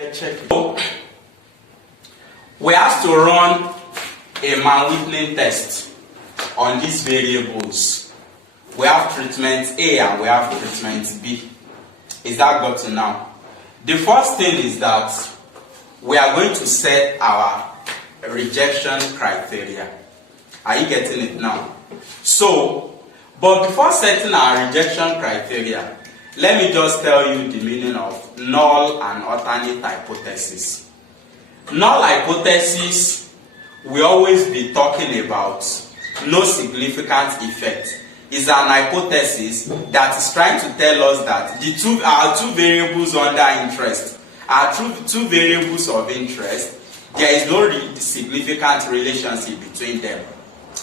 So, we have to run a Mann-Whitney test on these variables. We have treatment A and we have treatment B. Is that got to now? The first thing is that we are going to set our rejection criteria. Are you getting it now? So, but before setting our rejection criteria, let me just tell you the meaning of null and alternate hypothesis. Null hypothesis, we always be talking about no significant effect. Is an hypothesis that is trying to tell us that our two variables under interest are two variables of interest. There is no significant relationship between them.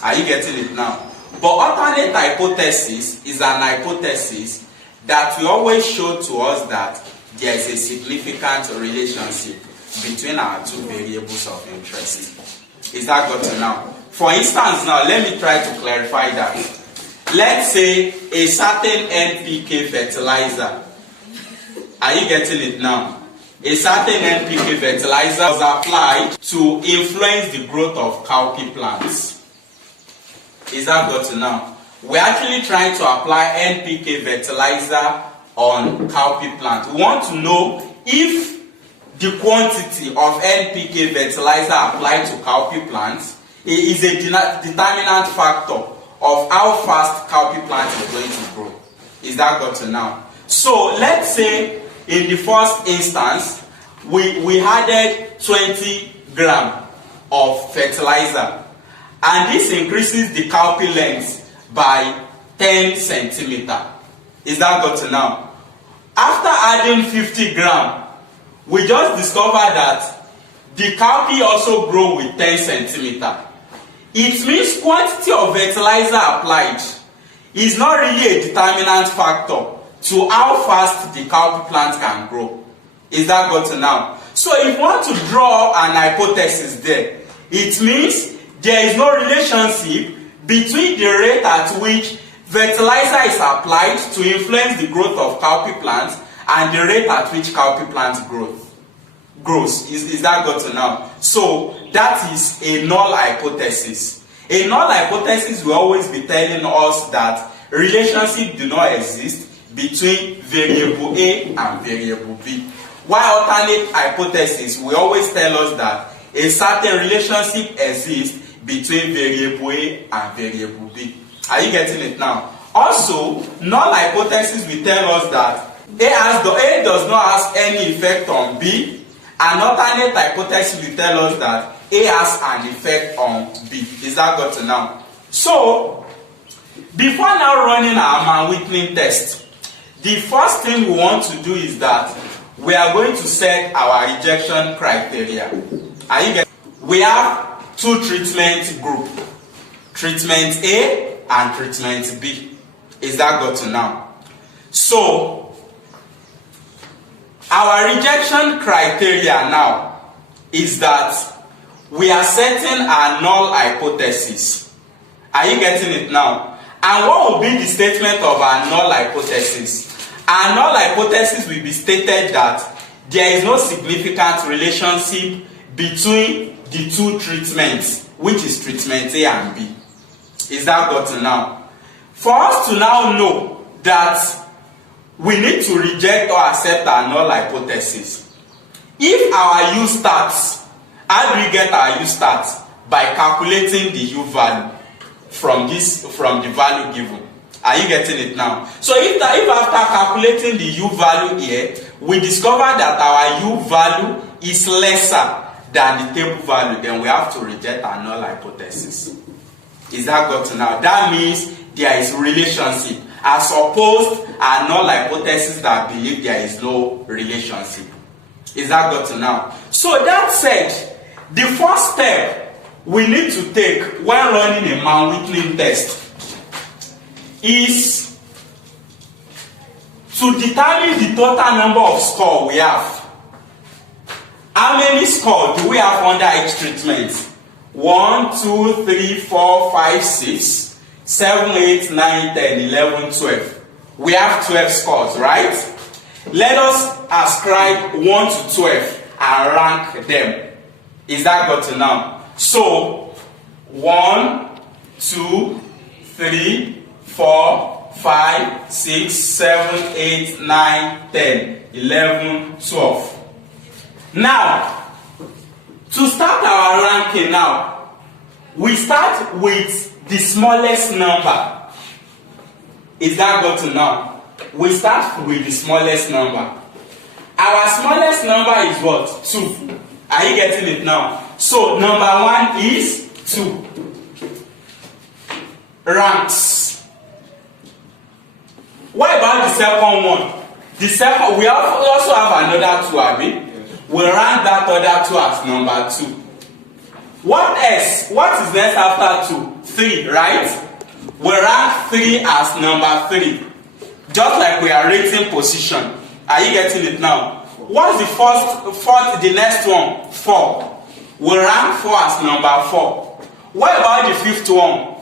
Are you getting it now? But alternate hypothesis is an hypothesis that will always show to us that there is a significant relationship between our two variables of interest. Is that got to now? For instance, now let me try to clarify that. Let's say a certain NPK fertilizer. Are you getting it now? A certain NPK fertilizer was applied to influence the growth of cowpea plants. Is that got to now? We're actually trying to apply NPK fertilizer on cowpea plants. We want to know if the quantity of NPK fertilizer applied to cowpea plants is a determinant factor of how fast cowpea plant is going to grow. Is that got to now? So let's say in the first instance we added 20 gram of fertilizer, and this increases the cowpea length by 10 centimeter. Is that got to now? After adding 50 gram, we just discovered that the cowpea also grow with 10 centimeter. It means quantity of fertilizer applied is not really a determinant factor to how fast the cowpea plant can grow. Is that got to now? So if you want to draw an hypothesis there, it means there is no relationship between the rate at which fertilizer is applied to influence the growth of cowpea plants and the rate at which cowpea plants grows. Is that got to now? So that is a null hypothesis. A null hypothesis will always be telling us that relationship do not exist between variable A and variable B. While alternate hypothesis will always tell us that a certain relationship exists between variable A and variable B. Are you getting it now? Also, null hypothesis will tell us that A does not have any effect on B, and alternate hypothesis will tell us that A has an effect on B. Is that got to now? So, before now running our Mann-Whitney test, the first thing we want to do is that we are going to set our rejection criteria. Are you getting? We have two treatment groups, treatment A and treatment B. Is that got to now? So, our rejection criteria now is that we are setting a null hypothesis. Are you getting it now? And what will be the statement of our null hypothesis? Our null hypothesis will be stated that there is no significant relationship between the two treatments, which is treatment A and B. Is that got to now? For us to now know that we need to reject or accept our null hypothesis, if our U starts, how do we get our U starts? By calculating the U value from the value given. Are you getting it now? So if after calculating the U value here, we discover that our U value is lesser than the table value, then we have to reject our null hypothesis. Is that got to now? That means there is relationship, as opposed to our null hypothesis that believe there is no relationship. Is that got to now? So that said, the first step we need to take when running a Mann-Whitney test is to determine the total number of scores we have. How many scores do we have under each treatment? 1, 2, 3, 4, 5, 6, 7, 8, 9, 10, 11, 12. We have 12 scores, right? Let us ascribe 1 to 12 and rank them. Is that got to now? So 1, 2, 3, 4, 5, 6, 7, 8, 9, 10, 11, 12. Now, to start our ranking now, we start with the smallest number. Is that got to now? We start with the smallest number. Our smallest number is what? 2. Are you getting it now? So number 1 is 2. Ranks. What about the second one? The second, we also have another 2, Abi. Yes. We rank that other 2 as number 2. What else? What is next after 2? 3, right? We rank 3 as number 3. Just like we are rating position. Are you getting it now? What's the fourth, the next one? 4. We rank 4 as number 4. What about the fifth one?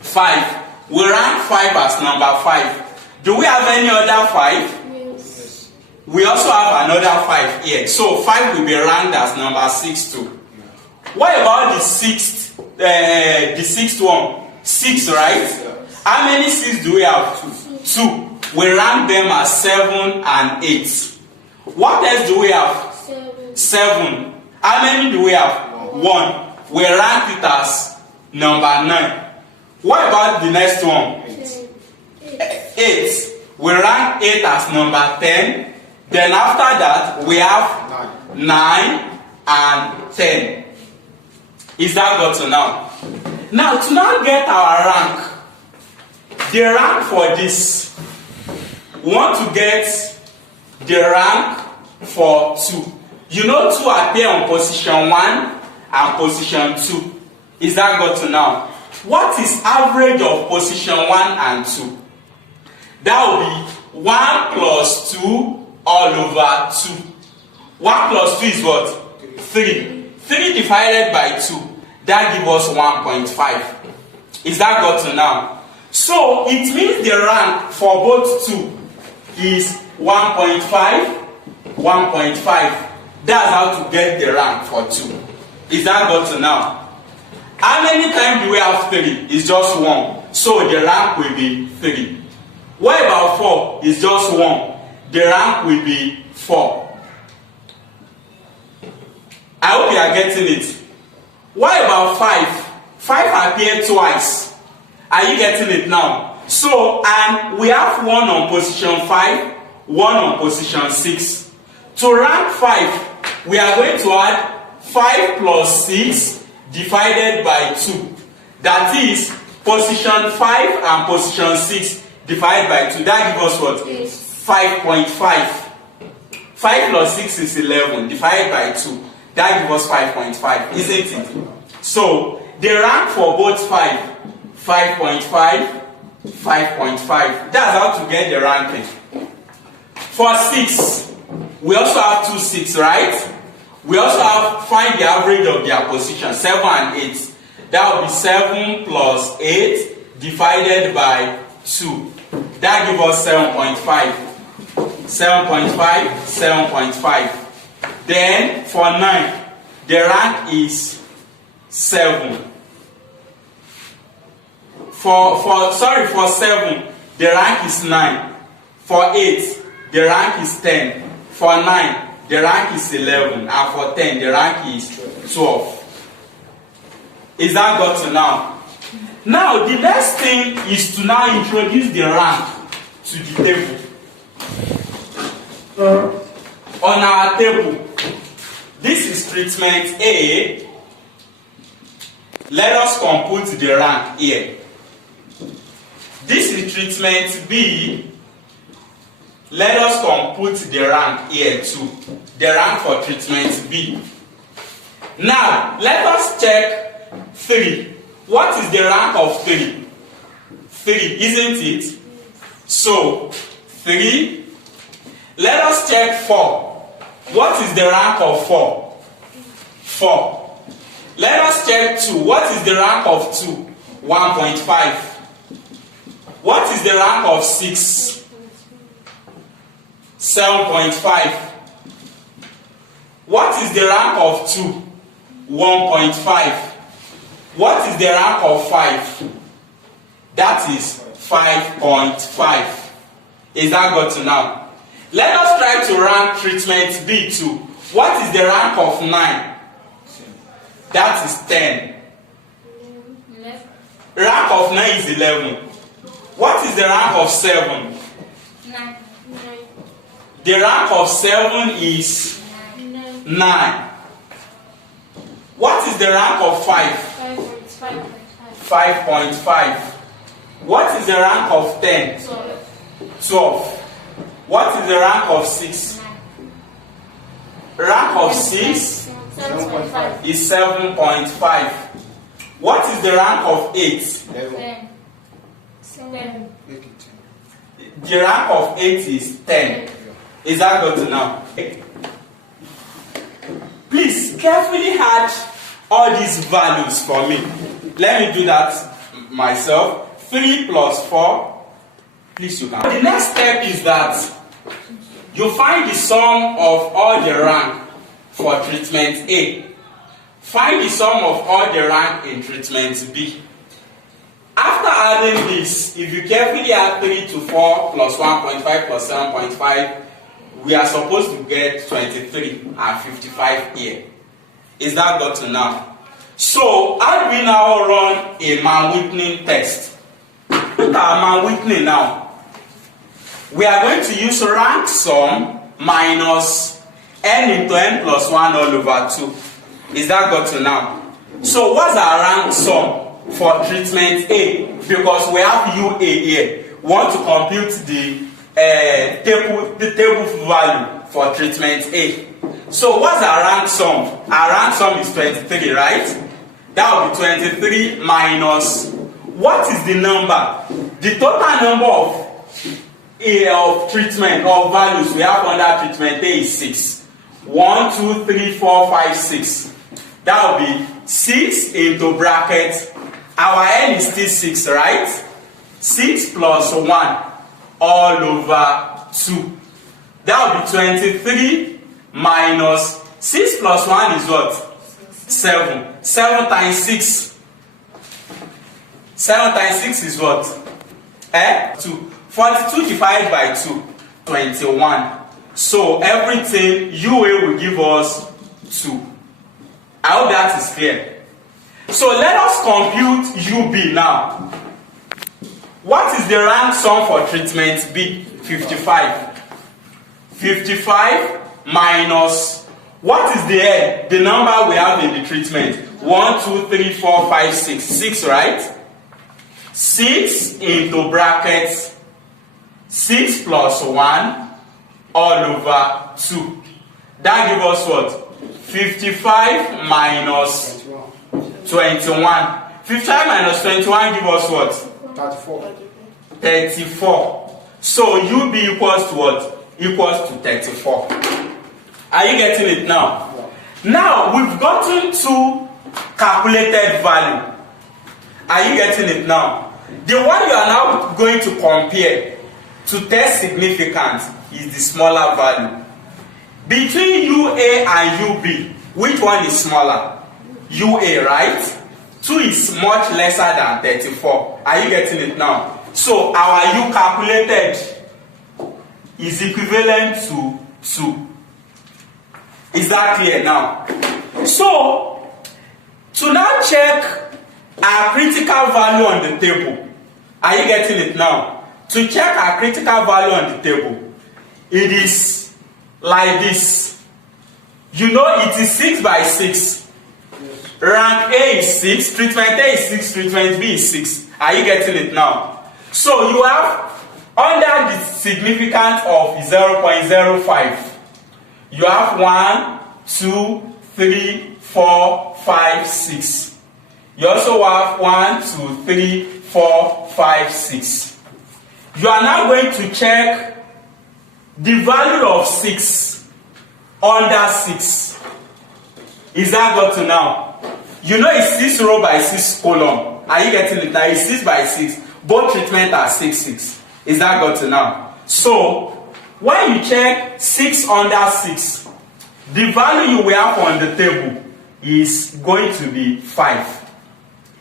5. We rank 5 as number 5. Do we have any other 5? Yes. We also have another 5 here. So 5 will be ranked as number 6 too. What about the sixth one? 6, right? How many 6 do we have? 2. We rank them as 7 and 8. What else do we have? 7. How many do we have? 1. We rank it as number 9. What about the next one? 8. We rank 8 as number 10. Then after that, we have 9 and 10. Is that got to now? Now, to now get our rank, the rank for this, we want to get the rank for 2. You know 2 appear on position 1 and position 2. Is that got to now? What is average of position 1 and 2? That will be 1 plus 2 all over 2. 1 plus 2 is what? 3. 3 divided by 2. That gives us 1.5. Is that got to now? So it means the rank for both 2 is 1.5, 1.5. That's how to get the rank for 2. Is that got to now? How many times do we have 3? It's just 1. So the rank will be 3. What about 4? It's just 1. The rank will be 4. I hope you are getting it. What about 5? 5 appeared twice. Are you getting it now? So, and we have 1 on position 5, 1 on position 6. To rank 5, we are going to add 5 plus 6 divided by 2. That is position 5 and position 6 divided by 2. That gives us what? 5.5. 5 plus 6 is 11 divided by 2. That gives us 5.5, isn't it? So the rank for both 5, 5.5, 5.5. That's how to get the ranking. For 6, we also have 2 6, right? We also have find the average of their position, 7 and 8. That will be 7 plus 8 divided by 2. That gives us 7.5. 7.5, 7.5. Then for 9, the rank is 7. For 7, the rank is 9. For 8, the rank is 10. For 9, the rank is 11. And for 10, the rank is 12. Is that got to now? Now, the next thing is to now introduce the rank to the table. On our table, this is treatment A. Let us compute the rank here. This is treatment B. Let us compute the rank here too. The rank for treatment B. Now, let us check 3. What is the rank of 3? 3, isn't it? So, 3. Let us check 4. What is the rank of 4? 4. Let us check 2. What is the rank of 2? 1.5. What is the rank of 6? 7.5. What is the rank of 2? 1.5. What is the rank of 5? That is 5.5. Is that got to now? Let us try to rank treatment B2. What is the rank of 9? That is 10. Rank of 9 is 11. What is the rank of 7? 9. The rank of 7 is 9. What is the rank of 5? 5.5. What is the rank of 10? 12. What is the rank of 6? Rank of 6 is 7.5. What is the rank of 8? 10. The rank of 8 is 10. Is that good to now? Please carefully add all these values for me. Let me do that myself. 3 plus 4. Please, you can. The next step is that you find the sum of all the rank for treatment A. Find the sum of all the rank in treatment B. After adding this, if you carefully add 3 to 4 plus 1.5 plus 7.5, we are supposed to get 23 and 55 here. Is that got to now? So, how do we now run a Mann-Whitney test? Look at Mann-Whitney now. We are going to use rank sum minus n into n plus 1 all over 2. Is that got to now? So, what's our rank sum for treatment A? Because we have UA here. We want to compute the table value for treatment A. So what's our rank sum? Our rank sum is 23, right? That will be 23 minus, what is the number? The total number of treatment of values we have under treatment A is 6. 1, 2, 3, 4, 5, 6. That will be 6 into bracket. Our n is still 6, right? 6 plus 1 all over 2. That will be 23 minus 6 plus 1 is what? 7. 7 times 6. 7 times 6 is what? 2. 42 divided by 2. 21. So everything UA will give us 2. I hope that is clear. So let us compute UB now. What is the rank sum for treatment B? 55. 55 minus, what is the n? The number we have in the treatment. 1, 2, 3, 4, 5, 6. 6, right? 6 into brackets 6 plus 1 all over 2. That gives us what? 55 minus 21. 55 minus 21 gives us what? 34. So UB equals to what? Equals to 34. Are you getting it now? Now we've gotten to calculated value. Are you getting it now? The one you are now going to compare to test significance is the smaller value. Between UA and UB, which one is smaller? UA, right? 2 is much lesser than 34. Are you getting it now? So our U calculated is equivalent to 2. Is that clear now? So, to now check our critical value on the table. Are you getting it now? To check our critical value on the table, it is like this. You know it is 6 by 6. Rank A is 6, treatment A is 6, treatment B is 6. Are you getting it now? So you have, under the significance of 0.05, you have 1, 2, 3, 4, 5, 6. You also have 1, 2, 3, 4, 5, 6. You are now going to check the value of 6 under 6. Is that got to now? You know it's 6 row by 6 column. Are you getting it now? It's 6 by 6. Both treatments are 6, 6. Is that got to now? So, when you check 6 under 6, the value you will have on the table is going to be 5.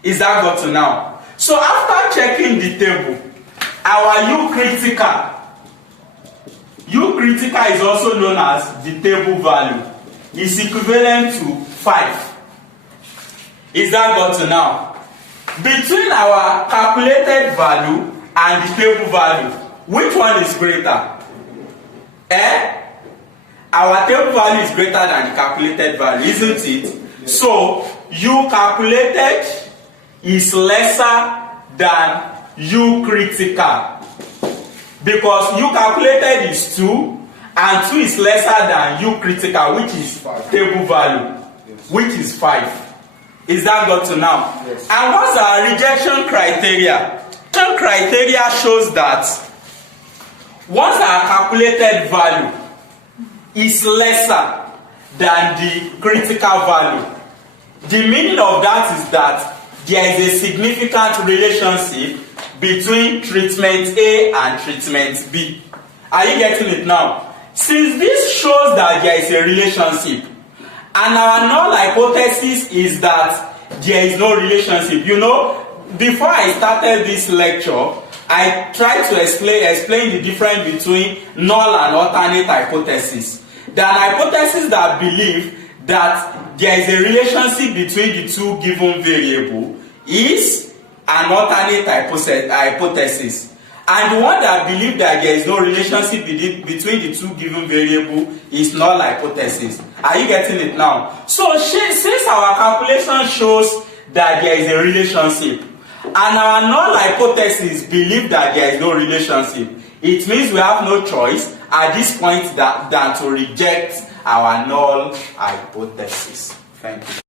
Is that got to now? So after checking the table, our U critical is also known as the table value, is equivalent to 5. Is that got to now? Between our calculated value and the table value, which one is greater? Our table value is greater than the calculated value, isn't it? Yes. So U calculated is lesser than U critical, because U calculated is 2 and 2 is lesser than U critical, which is table value, which is 5. Is that got to now? Yes. And what's our rejection criteria? Rejection criteria shows that once our calculated value is lesser than the critical value, the meaning of that is that there is a significant relationship between treatment A and treatment B. Are you getting it now? Since this shows that there is a relationship, and our null hypothesis is that there is no relationship. You know, before I started this lecture, I tried to explain the difference between null and alternate hypothesis. There are hypotheses that believe that there is a relationship between the two given variables is an alternate hypothesis. And the one that believe that there is no relationship between the two given variables is null hypothesis. Are you getting it now? So since our calculation shows that there is a relationship, and our null hypothesis believe that there is no relationship, it means we have no choice at this point than to reject our null hypothesis. Thank you.